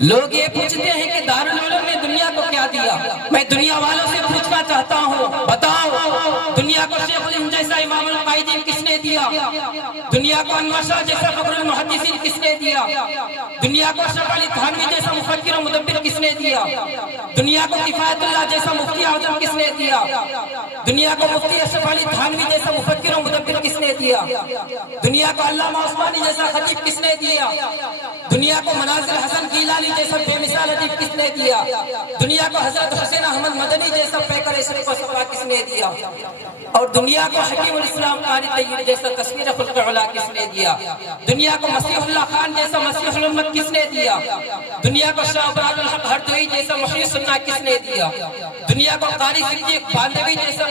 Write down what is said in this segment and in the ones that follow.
لوگ یہ پوچھتے ہیں کہ دارالعلوم نے دنیا کو کیا دیا؟ میں دنیا والوں سے پوچھنا چاہتا ہوں، بتاؤ دنیا کو شیخ الہند جیسا امام القائدین کس نے دیا؟ دنیا کو انور شاہ جیسا فخر المحدثین کس نے دیا؟ دنیا کو اشرف علی تھانوی جیسا مفکر و مدبر کس نے دیا؟ دنیا کو کفایت اللہ جیسا مفتی اعظم کس نے دیا؟ دنیا کو مفتی اشرف علی تھانوی جیسا مفکر و مدبر کس نے دیا؟ دنیا کو علامہ عثمانی جیسا خطیب کس نے دیا؟ دنیا کو مناظر حسن گیلانی جیسا بے مثال ادیب کس نے دیا؟ دنیا کو حضرت حسین احمد مدنی جیسا پیکر عشق و صفا کس نے دیا؟ اور دنیا کو حکیم الاسلام قاری طیب جیسا تصویر خلق علا کس نے دیا؟ دنیا کو مسیح اللہ خان جیسا مسیح الامت کس نے دیا؟ دنیا کو شاہ عباد الحق ہردوئی جیسا محیی سنہ کس نے دیا؟ دنیا کو قاری صدیق باندھوی جیسا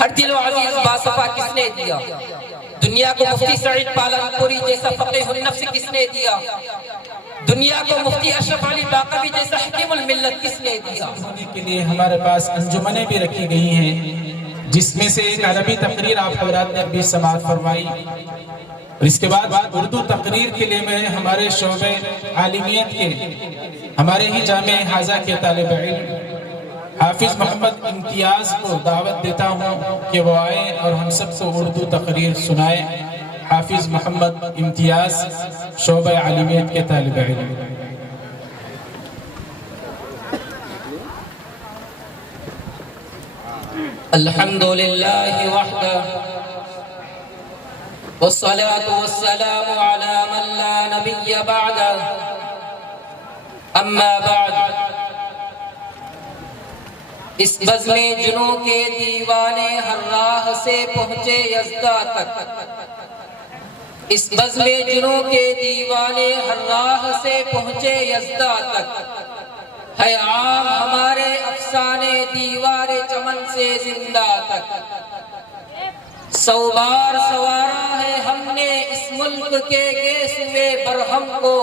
ہر دل و عزیز باصفا کس نے دیا؟ دنیا کو مفتی سعید پالنپوری جیسا فقیہ النفس کس نے دیا؟ دنیا کو مفتی اشرف علی باقوی جیسا حکیم الملت کس نے دیا؟ کے لیے ہمارے پاس انجمنیں بھی رکھی گئی ہیں، جس میں سے ایک عربی تقریر آپ حضرات نے ابھی سماعت فرمائی، اور اس کے بعد اردو تقریر کے لیے میں ہمارے شعبے عالمیت کے ہمارے ہی جامع حاضہ کے طالب علم حافظ محمد امتیاز کو دعوت دیتا ہوں کہ وہ آئے اور ہم سب کو اردو تقریر سنائے۔ حافظ محمد امتیاز شعبہ عالمیت کے طالب علم۔ الحمدللہ وحدہ والصلاة والسلام على من لا نبی بعدہ، اما بعد۔ اس بزم جنوں کے دیوانے ہر راہ سے پہنچے یزدہ تک، اس بزم جنوں کے دیوانے ہر راہ سے پہنچے یزدہ تک، ہے عام ہمارے افسانے دیوار چمن سے زندہ تک۔ سو بار سوارا ہے ہم نے اس ملک کے گیسوے برہم کو،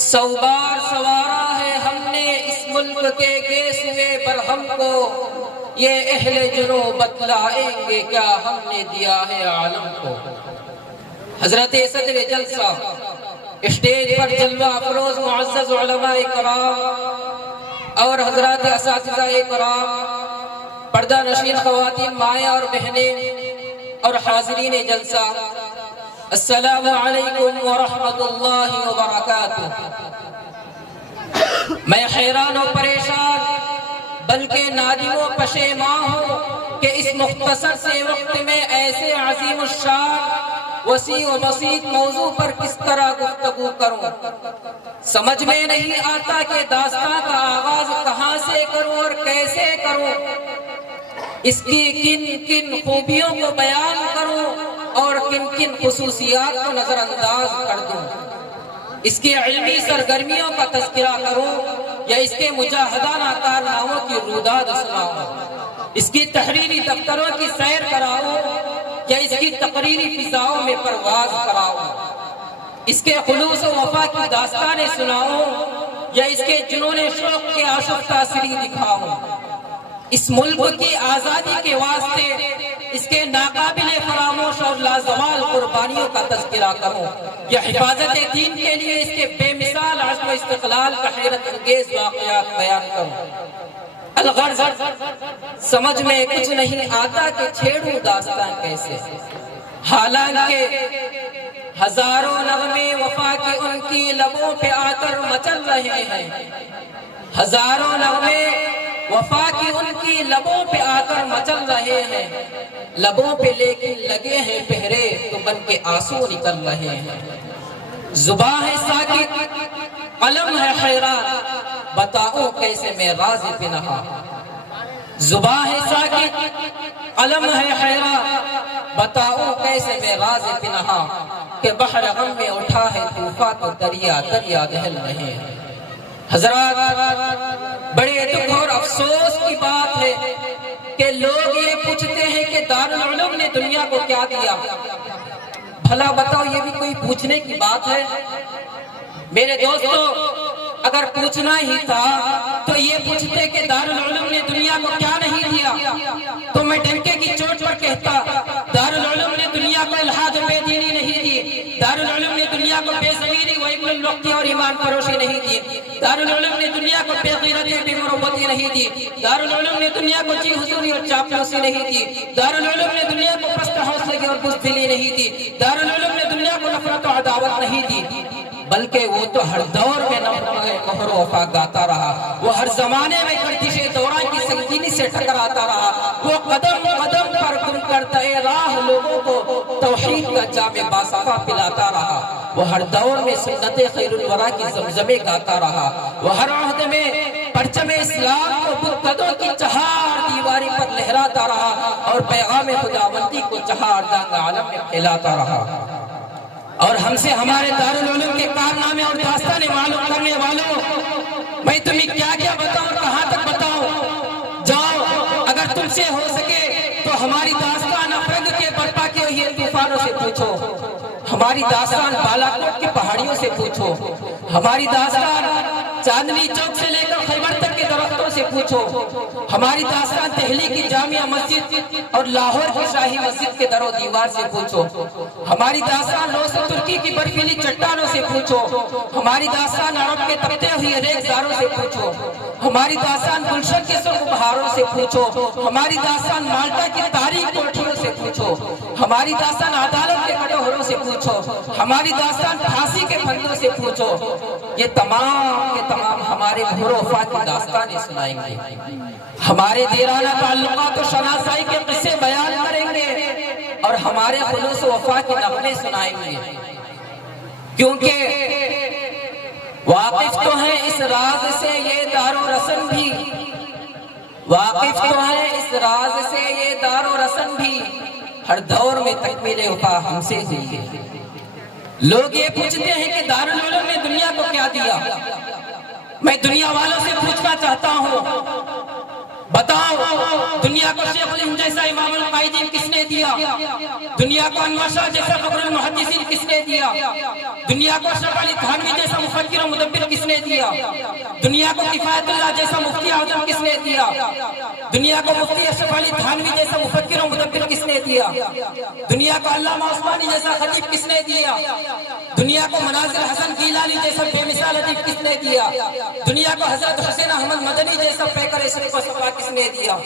سو بار سوارا ہے ہم نے اس ملک کے گیسوے برہم کو، یہ اہل جنوں بتلائیں گے کیا ہم نے دیا ہے عالم کو۔ حضرت صدر جلسہ، اسٹیج پر جلوہ افروز معزز علماء کرام اور حضرات اساتذہ کرام، پردہ نشین خواتین مائیں اور بہنیں اور حاضرین جلسہ، السلام علیکم ورحمۃ اللہ وبرکاتہ۔ میں حیران و پریشان بلکہ نادم و پشیمان ہوں کہ اس مختصر سے وقت میں ایسے عظیم الشان وسیع و بسیط موضوع پر کس طرح گفتگو کروں۔ سمجھ میں نہیں آتا کہ داستان کا آغاز کہاں سے کروں اور کیسے کروں، اس کی کن کن خوبیوں کو بیان کروں اور کن کن خصوصیات کو نظر انداز کر دوں، اس کی علمی سرگرمیوں کا تذکرہ کروں یا اس کے مجاہدانہ کارناموں کی روداد سناؤں، اس کی تحریری دفتروں کی سیر کراؤں یا اس کی تقریری فضاؤں میں پرواز کراؤں، اس کے خلوص و وفا کی داستانیں سناؤں یا اس کے جنون شوق کے آشفتہ سری دکھاؤں، اس ملک کی آزادی کے واسطے اس کے ناقابل فراموش اور لازوال قربانیوں کا تذکرہ کروں یا حفاظت دین کے لیے اس کے بے مثال عزم و استقلال کا حیرت انگیز واقعات بیان کروں۔ الغرض سمجھ میں کچھ نہیں آتا کہ چھیڑوں داستان کیسے، حالانکہ ہزاروں نغمے وفا کے ان کی لبوں پہ آ کر مچل رہے ہیں، ہزاروں نغمے وفا کی ان کی لبوں پہ آ کر مچل رہے ہیں، لبوں پہ لیکن لگے ہیں پہرے تو بن کے آنسو نکل رہے ہیں۔ زباں ہے ساکت، قلم ہے حیران، بتاؤ کیسے میں راز پہ نہا۔ زباں ہے ساکت، قلم ہے حیران، بتاؤ کیسے میں راز پہ نہا، کہ بحر غم میں اٹھا ہے طوفان تو دریا دریا دہل رہے ہیں۔ حضرات، بڑے دکھ اور افسوس کی بات ہے کہ لوگ یہ پوچھتے ہیں کہ دارالعلوم نے دنیا کو کیا دیا۔ بھلا بتاؤ یہ بھی کوئی پوچھنے کی بات ہے؟ میرے دوستو، اگر پوچھنا ہی تھا تو یہ پوچھتے کہ دارالعلوم نے دنیا کو کیا نہیں دیا، تو میں ڈنکے کی چوٹ پر کہتا دارالعلوم نے دنیا کو الحاد و بے دینی نہیں دی، دارالعلوم نے دنیا کو بے ضمیری و ابن بھکتی اور ایمان فروشی نہیں دی، دارالعلوم نے دنیا کو بے غیرتی بے مروتی نہیں دی، دارالعلوم نے دنیا کو جی حضوری اور چاپلوسی نہیں دی، دارالعلوم نے دنیا کو پست حوصلگی اور بزدلی نہیں دی، دارالعلوم نے دنیا کو نفرت و عداوت نہیں دی، بلکہ وہ تو ہر دور میں مہر و وفا گاتا رہا، وہ ہر زمانے میں گردش دوران کی سنگینی سے ٹکراتا رہا، وہ قدم قدم پر گم کرتا راہ لوگوں کو توحید کا جام باصفا پلاتا رہا، وہ ہر دور میں سنت خیر الورا کی زمزمے گاتا رہا، وہ ہر عہد میں پرچم اسلام کو بتقدوں کی چہار دیواری پر لہراتا رہا اور پیغام خداوندی کو چہار دانگ عالم میں پھیلاتا رہا۔ اور ہم سے ہمارے دارالعلوم کے کارنامے اور داستانیں معلوم کرنے والوں، میں تمہیں کیا کیا بتاؤں، کہاں تک بتاؤں؟ جاؤ، اگر تم سے ہو سکے تو ہماری داستان افرنگ کے برپا کے ہوئے طوفانوں سے پوچھو، ہماری داستان بالاکوٹ کی پہاڑیوں سے پوچھو، ہماری داستان چاندنی چوک سے لے کر خیبر تک کے درختوں سے پوچھو، ہماری داستان دہلی کی جامعہ مسجد اور لاہور کی شاہی مسجد کے در و دیوار سے پوچھو، ہماری داستان روس ترکی کی برفیلی چٹانوں سے پوچھو، ہماری داستان عرب کے تپتے ہوئے ریگزاروں سے پوچھو، ہماری داستان گلشن کے سرخ بہاروں سے پوچھو، ہماری داستان مالٹا کی تاریخ کوٹھیوں سے پوچھو، ہماری داستان عدالت کے کٹہروں سے پوچھو، ہماری داستان پھانسی کے پھندوں سے پوچھو، یہ تمام کے تمام ہمارے مہر و وفا کی داستانیں سنائیں گے، ہمارے دیرانہ تعلقات و شناسائی کے قصے بیان کریں گے اور ہمارے خلوص و وفا کے نغمے سنائیں گے، کیونکہ واقف تو ہیں اس راز سے یہ دار و رسم بھی، واقف تو ہیں اس راز سے یہ دار و رسم بھی، ہر دور میں تکمیل وفا ہم سے ہوئی ہے۔ لوگ یہ پوچھتے ہیں کہ دارالعلوم نے دنیا کو کیا دیا؟ میں دنیا والوں سے پوچھنا چاہتا ہوں، بتاؤ دنیا کو شیخ الہند جیسا امام القائدین کس نے دیا؟ دنیا کو انور شاہ جیسا فخر المحدثین کس نے دیا؟ دنیا کو اشرف علی تھانوی جیسا مفکر و مدبر کس نے دیا؟ دنیا کو کفایت اللہ جیسا مفتی اعظم کس نے دیا؟ دنیا کو مفتی اشرف علی تھانوی جیسا مفکر و مدبر کس نے دیا؟ دنیا کو علامہ عثمانی جیسا خطیب کس نے دیا؟ دنیا کو مناظر حسن گیلانی جیسا بے مثال ادیب کس نے دیا؟ دنیا کو حضرت حسین احمد مدنی جیسا پیکر عشق و صفا کس نے دیا؟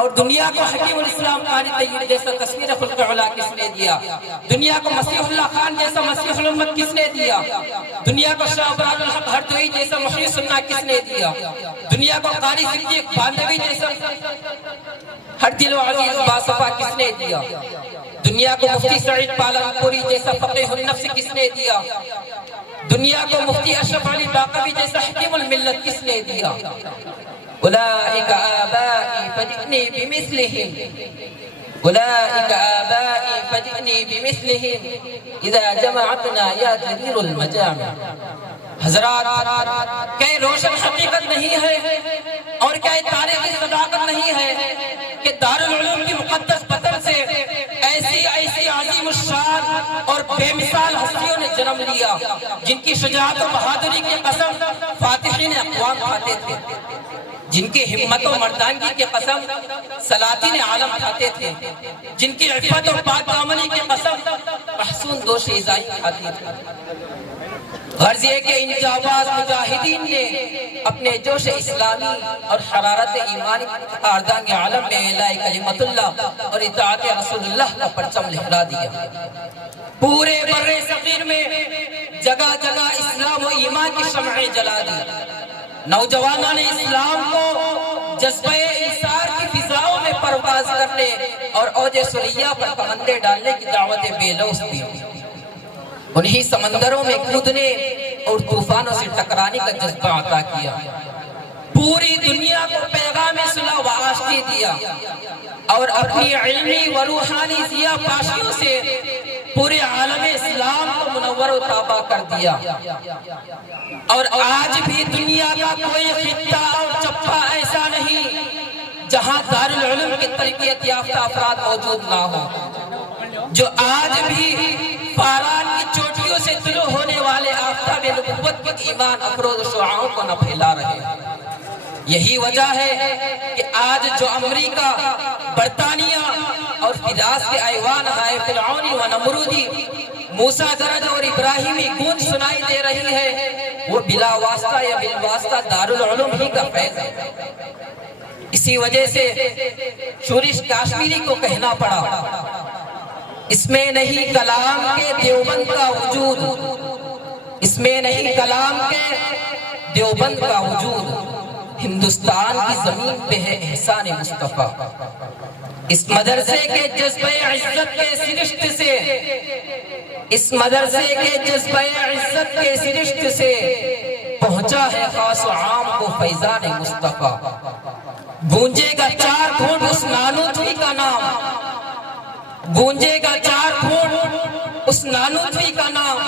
اور دنیا کو حکیم الاسلام قاری طیب جیسا تصویر خلق علا کس نے دیا؟ دنیا کو مسیح اللہ خان جیسا مسیح الامت کس نے دیا؟ دنیا کو شاہ ابراج الحق ہردوئی جیسا محی سنہ کس نے دیا؟ دنیا کو قاری صدیق باندوی جیسا ہر دل و عزیز باصفا کس نے دیا؟ دنیا کو مفتی سعید پالنپوری جیسا فقیہ النفس کس نے دیا؟ دنیا کو مفتی اشرف علی باقوی جیسا حکیم الملت کس نے دیا؟ اولئک آبائی فجئنی بمثلہم، اولئک آبائی فجئنی بمثلہم اذا جمعتنا یا جدیر المجامع۔ حضرات، کیا روشن حقیقت نہیں ہے اور کیا تاریخی صداقت نہیں ہے کہ دارالعلوم کی مقدس وطن سے ایسی عظیم الشان اور بے مثال ہستیوں نے جنم لیا جن کی شجاعت و بہادری کی قسم فاتحین اقوام کھاتے تھے، جن کی ہمت و مردانگی کی قسم سلاطین عالم کھاتے تھے، جن کی عفت اور پاک دامنی کی قسم محسون دوش ایزائی کھاتی تھی۔ غرض یہ کہ ان جانباز مجاہدین نے اپنے جوش اسلامی اور حرارت ایمانی آردانگ عالم میں اعلاء کلمت اللہ اور اطاعت رسول اللہ کا پرچم لہرا دیا۔ پورے بر صغیر میں جگہ جگہ اسلام و ایمان کی شمعیں جلا دی۔ نوجوانوں نے اسلام کو جذبہ ایثار کی فضاؤں میں پرواز کرنے اور اوج ثریا پر کمندے ڈالنے کی دعوت بے لوث دی۔ انہی سمندروں میں کودنے اور طوفانوں سے ٹکرانے کا جذبہ عطا کیا۔ پوری دنیا کو پیغام صلح و آشتی دیا اور اپنی علمی و روحانی ضیاء پاشیوں سے پورے عالم اسلام کو منور و تابع کر دیا۔ اور آج بھی دنیا کا کوئی خطہ اور چپا ایسا نہیں جہاں دارالعلوم کی تربیت یافتہ افراد موجود نہ ہو، جو آج بھی فاران کی چوٹیوں سے طلوع ہونے والے آفتاب نبوت کی ایمان افروز شعاعوں کو نہ پھیلا رہے۔ یہی وجہ ہے کہ آج جو امریکہ، برطانیہ اور فراس کے ایوان ہائے فرعونی و نمرودی موسیٰ درج اور ابراہیمی گونج سنائی دے رہی ہے، وہ بلا واسطہ یا بالواسطہ دارالعلوم ہی کا فیض ہے۔ اسی وجہ سے شورش کاشمیری کو کہنا پڑا، اس میں نہیں کلام کے دیوبند کا وجود، اس میں نہیں کلام کے دیوبند کا وجود، ہندوستان کی زمین پہ ہے احسان مصطفیٰ۔ اس مدرسے کے جذبہ عزت کے سرشت سے، اس مدرسے کے جذبہ عزت کے سرشت سے پہنچا ہے خاص و عام کو فیضان مصطفیٰ۔ گونجے گا چار گھونٹ اس نانوتوی کا نام، گونجے گا چار گھونٹ اس نانوتوی کا نام،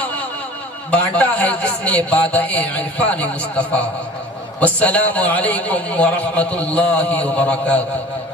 بانٹا ہے جس نے بادئ عرفان مصطفیٰ۔ والسلام علیکم ورحمۃ اللہ وبرکاتہ۔